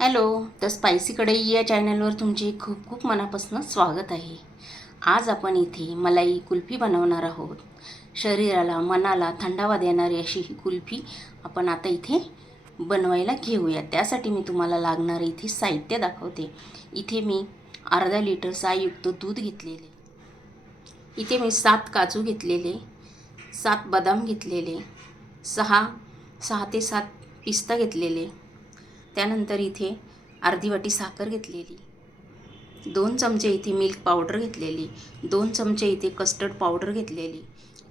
Hello तर spicy कढई या चॅनलवर तुमचे खूप खूप मनापासून स्वागत आहे. आज आपण इथे मलाई कुल्फी बनवणार आहोत. शरीराला मनाला थंडावा देणारी अशी ही कुल्फी आपण आता इथे बनवायला घेऊया. त्यासाठी मी तुम्हाला लागणारं इथे साहित्य दाखवते. इथे मी अर्धा लिटर सायुक्त दूध घेतलेले. इथे मी सात काजू घेतलेले सात बदाम घेतलेले सहा सहा ते सात पिस्ता घेतलेले त्यानंतर इथे अर्धी वाटी साखर घेतलेली दोन चमचे इथे मिल्क पावडर घेतलेली दोन चमचे इथे कस्टर्ड पावडर घेतलेली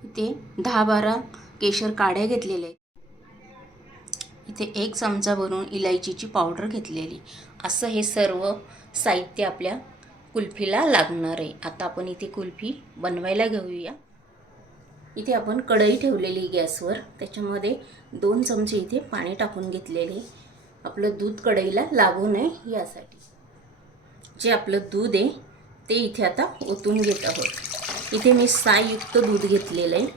इथे दहा बारा केशर काड्या घेतलेल्या आहेत. इथे एक चमचा भरून इलायचीची पावडर घेतलेली. असं हे सर्व साहित्य आपल्या कुल्फीला लागणार आहे. आता आपण इथे कुल्फी बनवायला घेऊया. इथे आपण कढई ठेवलेली गॅसवर. त्याच्यामध्ये दोन चमचे इथे पाणी टाकून घेतलेले. आपलं दूध कढईला लागू नये यासाठी. जे आपलं दूध आहे ते इथे आता ओतून घेत आहोत. इथे मी सायुक्त दूध घेतलेलं आहे.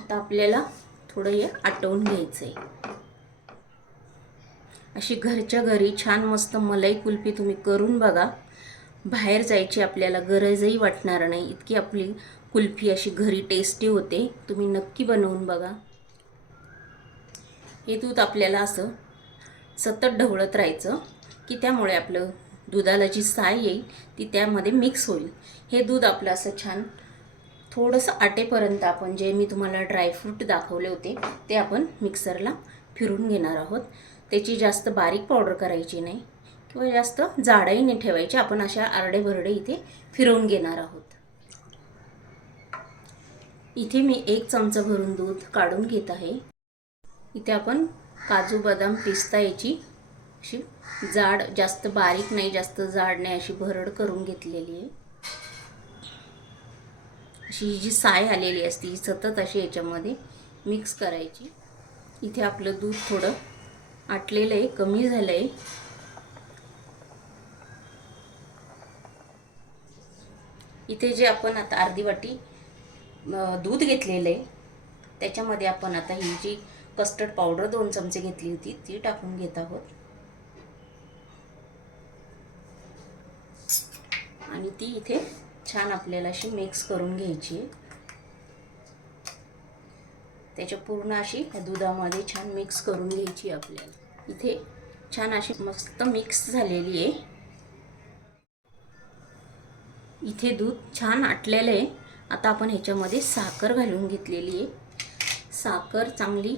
आता आपल्याला थोडं हे आटवून घ्यायचं आहे अशी घरच्या घरी छान मस्त मलाई कुल्फी तुम्ही करून बघा. बाहेर जायची आपल्याला गरजही वाटणार नाही. इतकी आपली कुल्फी अशी घरी टेस्टी होते. तुम्ही नक्की बनवून बघा. हे दूध आपल्याला असं सतत ढवळत राहायचं की त्यामुळे आपलं दुधाला जी साय येईल ती त्यामध्ये मिक्स होईल. हे दूध आपलं असं छान थोडंसं आटेपर्यंत आपण जे मी तुम्हाला ड्रायफ्रूट दाखवले होते ते आपण मिक्सरला फिरून घेणार आहोत. त्याची जास्त बारीक पावडर करायची नाही किंवा जास्त जाडही नाही ठेवायची. आपण अशा आरडेभरडे इथे फिरवून घेणार आहोत. इथे मी एक चमचा भरून दूध काढून घेत आहे. इथे आपण काजू बदाम पिस्ता याची अशी जाड जास्त बारीक नाही जास्त जाड नाही अशी भरड करून घेतलेली आहे. अशी ही जी साय आलेली असते ही सतत अशी याच्यामध्ये मिक्स करायची. इथे आपलं दूध थोडं आटलेलं आहे कमी झालं आहे. इथे जे आपण आता अर्धी वाटी दूध घेतलेलं. आहे त्याच्यामध्ये आपण आता ही जी कस्टर्ड पावडर दोन चमचे घेतली होती ती टाकून घेत आहोत. आणि ती इथे छान आपल्याला अशी मिक्स करून घ्यायची आहे. त्याच्या पूर्ण अशी दुधामध्ये छान मिक्स करून घ्यायची आपल्याला. इथे छान अशी मस्त मिक्स झालेली आहे. इथे दूध छान आटलेलं आहे. आता आपण ह्याच्यामध्ये साखर घालून घेतलेली आहे. साखर चांगली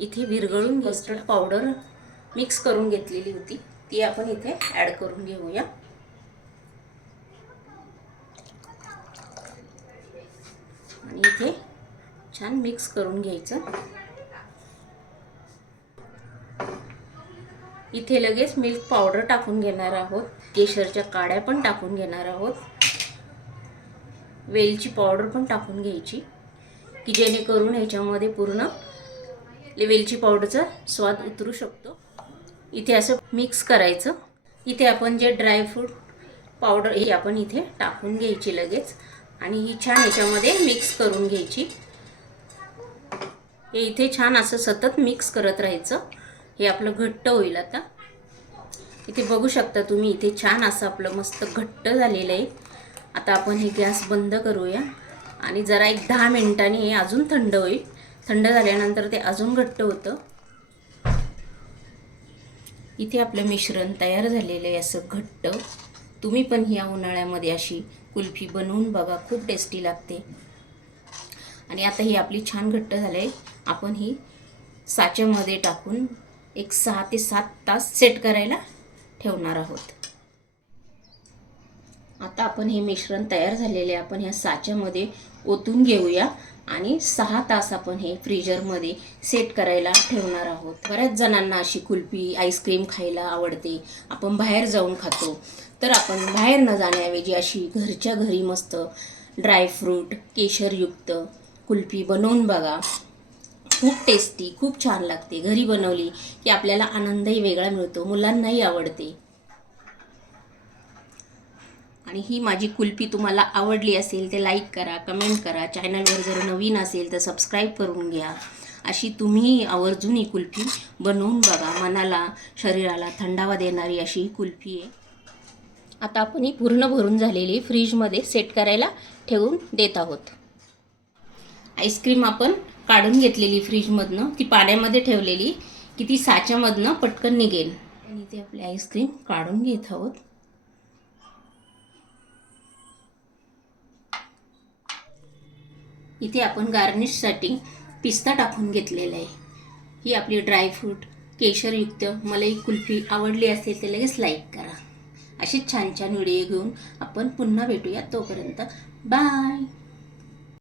इथे विरघळून कस्टर्ड पावडर मिक्स करून घेतलेली होती. ती आपण इथे ॲड करून घेऊया. आणि इथे छान मिक्स करून घ्यायचं. इथे लगेच मिल्क पावडर टाकून घेणार आहोत. केशरच्या काड्या पण टाकून घेणार आहोत. वेलची पावडर पण टाकून घ्यायची की जेणेकरून ह्याच्यामध्ये पूर्ण वेलची पावडरचा स्वाद उतरू शकतो. इथे असं मिक्स करायचं. इथे आपण जे ड्रायफ्रूट पावडर हे आपण इथे टाकून घ्यायची लगेच. आणि ही छान ह्याच्यामध्ये मिक्स करून घ्यायची. हे इथे छान असं सतत मिक्स करत राहायचं. हे आपलं घट्ट होईल आता. इथे बघू शकता तुम्ही इथे छान असं आपलं मस्त घट्ट झालेलं आहे. आता आपण हे गॅस बंद करूया. आणि जरा एक दहा मिनिटांनी हे अजून थंड होईल. थंड झाल्यानंतर ते अजून घट्ट होतं. इथे आपलं मिश्रण तयार झालेलं आहे असं घट्ट. तुम्ही पण ह्या उन्हाळ्यामध्ये अशी कुल्फी बनवून बघा खूप टेस्टी लागते. आणि आता ही आपली छान घट्ट झालं आहे आपण ही साच्यामध्ये टाकून एक सहा ते सात तास सेट करायला ठेवणार आहोत. आता आपण हे मिश्रण तयार झालेले आहे. आपण ह्या साच्यामध्ये ओतून घेऊया आणि सहा तास आपण हे फ्रीजरमध्ये सेट करायला ठेवणार आहोत. बऱ्याच जणांना अशी कुल्फी आईस्क्रीम खायला आवडते. आपण बाहेर जाऊन खातो. तर आपण बाहेर न जाण्याऐवजी अशी घरच्या घरी मस्त ड्रायफ्रूट केशरयुक्त कुल्फी बनवून बघा. खूप टेस्टी खूप छान लागते. घरी बनवली की आपल्याला आनंदही वेगळा मिळतो मुलांनाही आवडते. आणि ही माझी कुल्फी तुम्हाला आवडली असेल ते लाईक करा कमेंट करा. चॅनलवर जर नवीन असेल तर सबस्क्राईब करून घ्या. अशी तुम्ही आवर्जून ही कुल्फी बनवून बघा. मनाला शरीराला थंडावा देणारी अशी ही कुल्फी आहे. आता आपण ही पूर्ण भरून झालेली फ्रीजमध्ये सेट करायला ठेवून देत आहोत. आईस्क्रीम आपण काढून घेतलेली फ्रीजमधनं ती पाण्यामध्ये ठेवलेली की ती साच्यामधनं पटकन निघेल. आणि ते आपली आईस्क्रीम काढून घेत आहोत. इथे आपण गार्निशसाठी पिस्ता टाकून घेतलेला आहे. ही आपली ड्रायफ्रूट केशरयुक्त मलाई कुल्फी आवडली असेल तर लगेच लाईक करा. असेच छान छान व्हिडिओ घेऊन आपण पुन्हा भेटूया. तोपर्यंत बाय